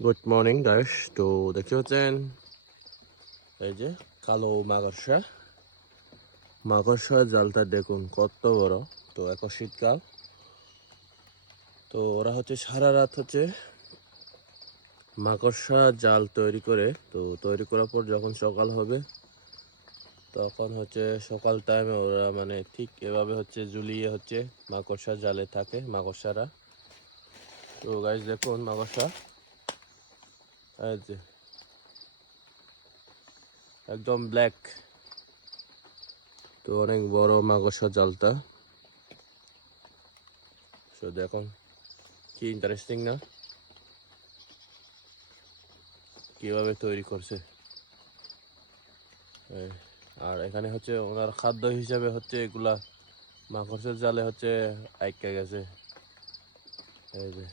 Good morning guys. তো দেখতে পাচ্ছেন এই যে কালো মাকড়সা জালটা দেখুন কত বড়। তো এখন শীতকাল, তো ওরা হচ্ছে সারা রাত হচ্ছে মাকড়সা জাল তৈরি করে। তো তৈরি করার পর যখন সকাল হবে তখন হচ্ছে সকাল টাইমে ওরা মানে ঠিক এভাবে হচ্ছে ঝুলিয়ে হচ্ছে মাকড়সা জালে থাকে মাকড়সারা। তো গাইস দেখুন মাকড়সা এই যে একদম ব্ল্যাক। তো অনেক বড় মাকড়সা জালটা। তো দেখুন কি ইন্টারেস্টিং না, কিভাবে তৈরি করছে। আর এখানে হচ্ছে ওনার খাদ্য হিসাবে হচ্ছে এগুলা মাকড়সার জালে হচ্ছে আটকে গেছে এই যে।